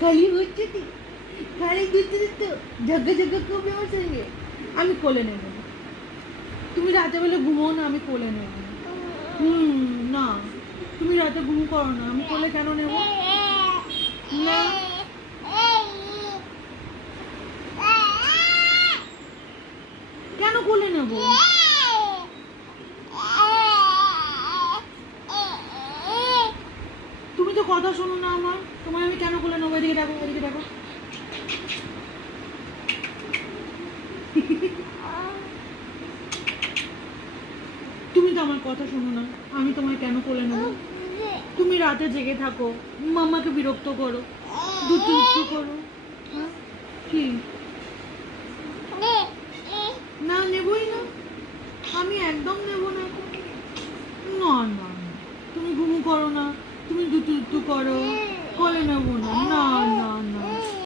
খালি হচ্ছে তুই খালি দুধ তো ঝগড়া ঝগড়া করবে আমার সঙ্গে। আমি কোলে নেব না, তুমি রাতে বেলা ঘুমো না, আমি কোলে নেব না। না, তুমি রাতে ঘুম করো না, আমি কোলে কেন নেব না? কেন কোলে নেব? তুমি তো কথা শোনো না আমার, তোমায় আমি কেন কোলে নেবো? এদিকে দেখো, এদিকে দেখো। তুমি তো আমার কথা শোনো না, আমি তোমায় কেন কোলে নেবো? তুমি রাতে জেগে থাকো, মাম্মাকে বিরক্ত করো, দুটু করো। হ্যাঁ? কি না, নেবই না, আমি একদম নেব না। না না না, তুমি ঘুমু করো না, তুমি দুটু করো, কোলে নেবো না।